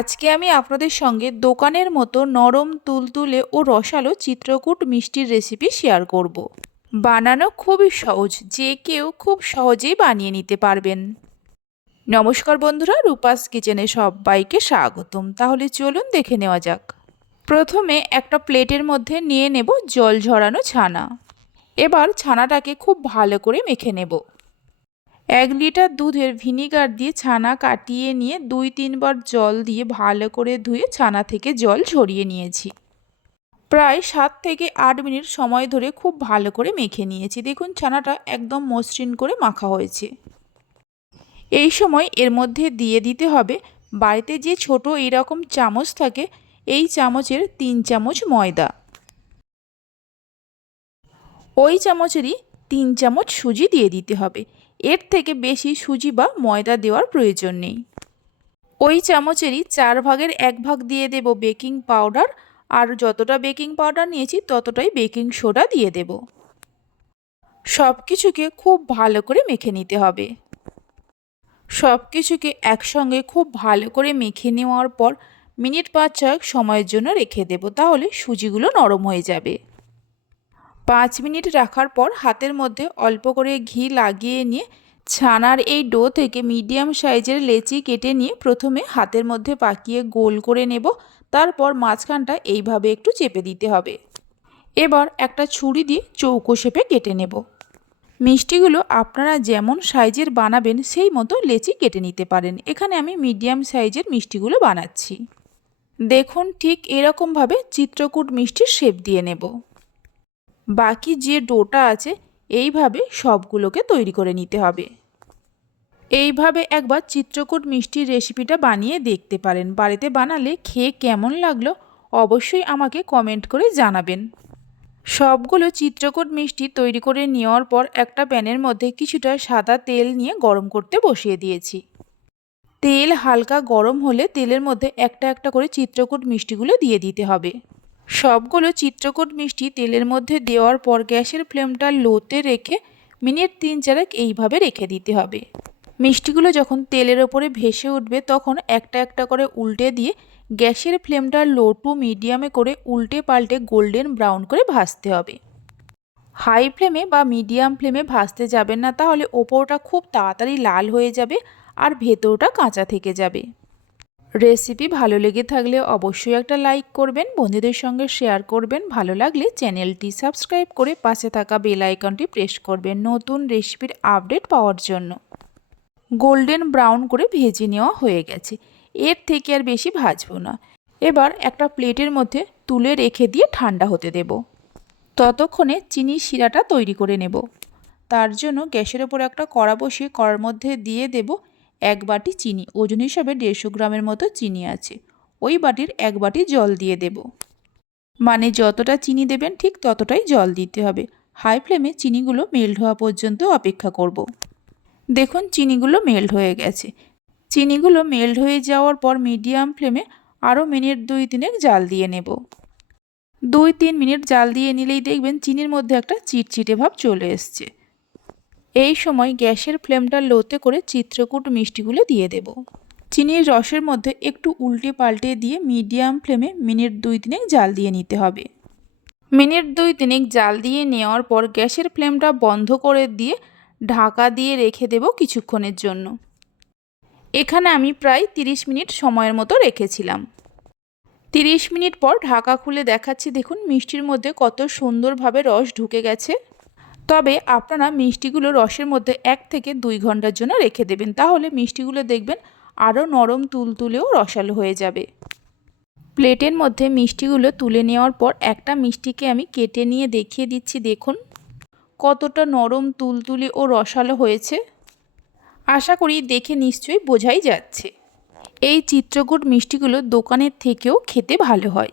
আজকে আমি আপনাদের সঙ্গে দোকানের মতো নরম তুলতুলে ও রসালো চিত্রকূট মিষ্টির রেসিপি শেয়ার করব। বানানো খুবই সহজ, যে কেউ খুব সহজেই বানিয়ে নিতে পারবেন। নমস্কার বন্ধুরা, রূপাস কিচেনে সবাইকে স্বাগতম। তাহলে চলুন দেখে নেওয়া যাক। প্রথমে একটা প্লেটের মধ্যে নিয়ে নেব জল ঝরানো ছানা। এবার ছানাটাকে খুব ভালো করে মেখে নেব। এক লিটার দুধের ভিনিগার দিয়ে ছানা কাটিয়ে নিয়ে দুই তিনবার জল দিয়ে ভালো করে ধুয়ে ছানা থেকে জল ঝরিয়ে নিয়েছি। প্রায় সাত থেকে আট মিনিট সময় ধরে খুব ভালো করে মেখে নিয়েছি। দেখুন, ছানাটা একদম মসৃণ করে মাখা হয়েছে। এই সময় এর মধ্যে দিয়ে দিতে হবে বাড়িতে যে ছোট এইরকম চামচ থাকে, এই চামচের তিন চামচ ময়দা। ওই চামচেরই তিন চামচ সুজি দিয়ে দিতে হবে। এর থেকে বেশি সুজি বা ময়দা দেওয়ার প্রয়োজন নেই। ওই চামচেরই চার ভাগের এক ভাগ দিয়ে দেব বেকিং পাউডার। আর যতটা বেকিং পাউডার নিয়েছি, ততটাই বেকিং সোডা দিয়ে দেব। সব কিছুকে খুব ভালো করে মেখে নিতে হবে। সব কিছুকে একসঙ্গে খুব ভালো করে মেখে নেওয়ার পর মিনিট পাঁচ ছয়েক সময়ের জন্য রেখে দেব। তাহলে সুজিগুলো নরম হয়ে যাবে। পাঁচ মিনিট রাখার পর হাতের মধ্যে অল্প করে ঘি লাগিয়ে নিয়ে ছানার এই ডো থেকে মিডিয়াম সাইজের লেচি কেটে নিয়ে প্রথমে হাতের মধ্যে পাকিয়ে গোল করে নেব। তারপর মাঝখানটা এইভাবে একটু চেপে দিতে হবে। এবার একটা ছুরি দিয়ে চৌকো শেপে কেটে নেব। মিষ্টিগুলো আপনারা যেমন সাইজের বানাবেন সেই মতো লেচি কেটে নিতে পারেন। এখানে আমি মিডিয়াম সাইজের মিষ্টিগুলো বানাচ্ছি। দেখুন ঠিক এরকমভাবে চিত্রকূট মিষ্টির শেপ দিয়ে নেব। বাকি যে ডোটা আছে, এইভাবে সবগুলোকে তৈরি করে নিতে হবে। এইভাবে একবার চিত্রকূট মিষ্টির রেসিপিটা বানিয়ে দেখতে পারেন। বাড়িতে বানালে খেয়ে কেমন লাগল অবশ্যই আমাকে কমেন্ট করে জানাবেন। সবগুলো চিত্রকূট মিষ্টি তৈরি করে নেওয়ার পর একটা প্যানের মধ্যে কিছুটা সাদা তেল নিয়ে গরম করতে বসিয়ে দিয়েছি। তেল হালকা গরম হলে তেলের মধ্যে একটা একটা করে চিত্রকূট মিষ্টিগুলো দিয়ে দিতে হবে। সবগুলো চিত্রকূট মিষ্টি তেলের মধ্যে দেওয়ার পর গ্যাসের ফ্লেমটা লোতে রেখে মিনিট তিন চারেক এইভাবে রেখে দিতে হবে। মিষ্টিগুলো যখন তেলের ওপরে ভেসে উঠবে, তখন একটা একটা করে উল্টে দিয়ে গ্যাসের ফ্লেমটা লো টু মিডিয়ামে করে উল্টে পাল্টে গোল্ডেন ব্রাউন করে ভাজতে হবে। হাই ফ্লেমে বা মিডিয়াম ফ্লেমে ভাজতে যাবেন না, তাহলে ওপরটা খুব তাড়াতাড়ি লাল হয়ে যাবে আর ভেতরটা কাঁচা থেকে যাবে। রেসিপি ভালো লেগে থাকলে অবশ্যই একটা লাইক করবেন, বন্ধুদের সঙ্গে শেয়ার করবেন। ভালো লাগলে চ্যানেলটি সাবস্ক্রাইব করে পাশে থাকা বেল আইকনটি প্রেস করবেন নতুন রেসিপির আপডেট পাওয়ার জন্য। গোল্ডেন ব্রাউন করে ভেজে নেওয়া হয়ে গেছে। এর থেকে আর বেশি ভাজবো না। এবার একটা প্লেটের মধ্যে তুলে রেখে দিয়ে ঠান্ডা হতে দেব। ততক্ষণে চিনি শিরাটা তৈরি করে নেব। তার জন্য গ্যাসের ওপর একটা কড়া বসিয়ে কড়ার মধ্যে দিয়ে দেব এক বাটি চিনি। ওজন হিসাবে দেড়শো গ্রামের মতো চিনি আছে। ওই বাটির এক বাটি জল দিয়ে দেব। মানে যতটা চিনি দেবেন ঠিক ততটাই জল দিতে হবে। হাই ফ্লেমে চিনিগুলো মেল্ট হওয়া পর্যন্ত অপেক্ষা করব। দেখুন, চিনিগুলো মেল্ট হয়ে গেছে। চিনিগুলো মেল্ট হয়ে যাওয়ার পর মিডিয়াম ফ্লেমে আরও মিনিট দুই তিনেক জাল দিয়ে নেব। দুই তিন মিনিট জাল দিয়ে নিলেই দেখবেন চিনির মধ্যে একটা চিটচিটে ভাব চলে এসছে। এই সময় গ্যাসের ফ্লেমটা লোতে করে চিত্রকূট মিষ্টিগুলো দিয়ে দেব। চিনির রসের মধ্যে একটু উল্টে পাল্টে দিয়ে মিডিয়াম ফ্লেমে মিনিট দুই তিনেক জাল দিয়ে নিতে হবে। মিনিট দুই তিনেক জাল দিয়ে নেওয়ার পর গ্যাসের ফ্লেমটা বন্ধ করে দিয়ে ঢাকা দিয়ে রেখে দেব কিছুক্ষণের জন্য। এখানে আমি প্রায় 30 মিনিট সময়ের মতো রেখেছিলাম। 30 মিনিট পর ঢাকা খুলে দেখাচ্ছি, দেখুন মিষ্টির মধ্যে কত সুন্দরভাবে রস ঢুকে গেছে। তবে আপনারা মিষ্টিগুলো রসের মধ্যে এক থেকে দুই ঘণ্টার জন্য রেখে দেবেন। তাহলে মিষ্টিগুলো দেখবেন আরও নরম তুলতুলেও রসালো হয়ে যাবে। প্লেটের মধ্যে মিষ্টিগুলো তুলে নেওয়ার পর একটা মিষ্টিকে আমি কেটে নিয়ে দেখিয়ে দিচ্ছি। দেখুন, কতটা নরম, তুলতুলে ও রসালো হয়েছে। আশা করি দেখে নিশ্চয়ই বোঝাই যাচ্ছে। এই চিত্রকূট মিষ্টিগুলো দোকানের থেকেও খেতে ভালো হয়।